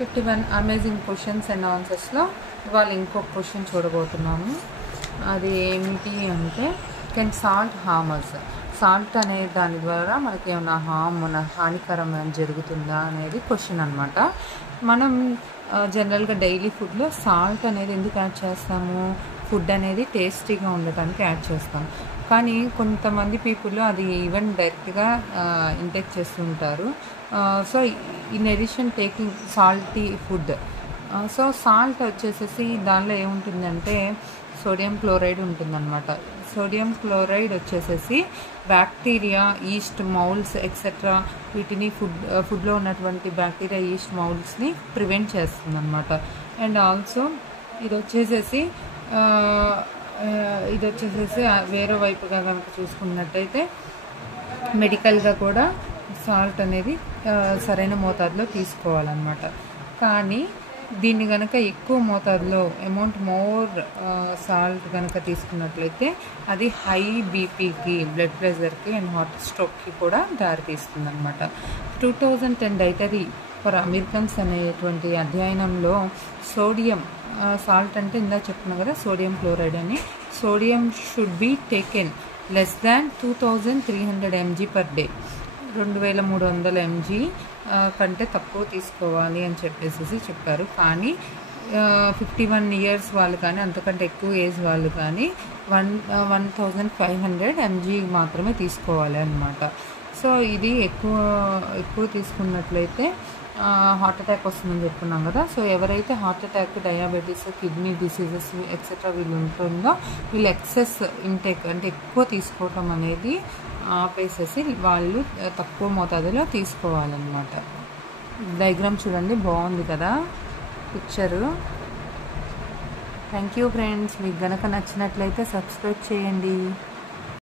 51 amazing questions and ఆన్సర్స్లో ఇవాళ ఇంకొక question చూడబోతున్నాము. అది ఏమిటి అంటే, can salt harm us? Salt అనే దాని ద్వారా మనకి ఏమైనా హానికరం జరుగుతుందా అనేది క్వశ్చన్ అనమాట. మనం జనరల్గా డైలీ ఫుడ్లో సాల్ట్ అనేది ఎందుకు యాడ్ చేస్తాము? ఫుడ్ అనేది టేస్టీగా ఉండటానికి యాడ్ చేస్తాం. కానీ కొంతమంది పీపుల్ అది ఈవెన్ డైరెక్ట్గా ఇంటేక్ చేస్తుంటారు. So in addition taking salty food, so salt వచ్చేసేసి దానిలో ఏముంటుందంటే సోడియం క్లోరైడ్ ఉంటుందన్నమాట. సోడియం క్లోరైడ్ వచ్చేసేసి బ్యాక్టీరియా, ఈస్ట్ మౌల్స్ ఎక్సెట్రా వీటిని ఫుడ్లో ఉన్నటువంటి బ్యాక్టీరియా, ఈస్ట్ మౌల్స్ని ప్రివెంట్ చేస్తుందన్నమాట. అండ్ ఆల్సో ఇది వచ్చేసేసి వేరే వైపుగా కనుక చూసుకున్నట్టయితే మెడికల్గా కూడా సాల్ట్ అనేది సరైన మోతాదులో తీసుకోవాలన్నమాట. కానీ దీన్ని కనుక ఎక్కువ మోతాదులో మోర్ సాల్ట్ కనుక తీసుకున్నట్లయితే అది హై బీపీకి, బ్లడ్ ప్రెషర్కి అండ్ హార్ట్ స్ట్రోక్కి కూడా దారితీస్తుంది అనమాట. 2010 డైటరీ ఫర్ అమెరికన్స్ అనేటువంటి అధ్యయనంలో సోడియం సాల్ట్ అంటే ఇందా చెప్తున్నాం కదా, సోడియం క్లోరైడ్ అని, sodium should be taken less than 2300 mg per day. 2300 mg కంటే తక్కువ తీసుకోవాలి అని చెప్పేసి చెప్పారు. కానీ 51 years వాళ్ళు కానీ అంతకంటే ఎక్కువ ఏజ్ వాళ్ళు కానీ 1500 mg మాత్రమే తీసుకోవాలి అన్నమాట. సో ఇది ఎక్కువ తీసుకున్నట్లయితే హార్ట్ అటాక్ వస్తుందని చెప్పుకున్నాం కదా. సో ఎవరైతే heart attack, diabetes, kidney diseases etcetera వీళ్ళు ఉంటుందో వీళ్ళు ఎక్సెస్ ఇంటేక్ అంటే ఎక్కువ తీసుకోవటం అనేది ఆపేసేసి వాళ్ళు తక్కువ మోతాదులో తీసుకోవాలన్నమాట. డయాగ్రామ్ చూడండి, బాగుంది కదా పిక్చరు. Thank you friends. మీకు గనక నచ్చినట్లయితే సబ్స్క్రైబ్ చేయండి.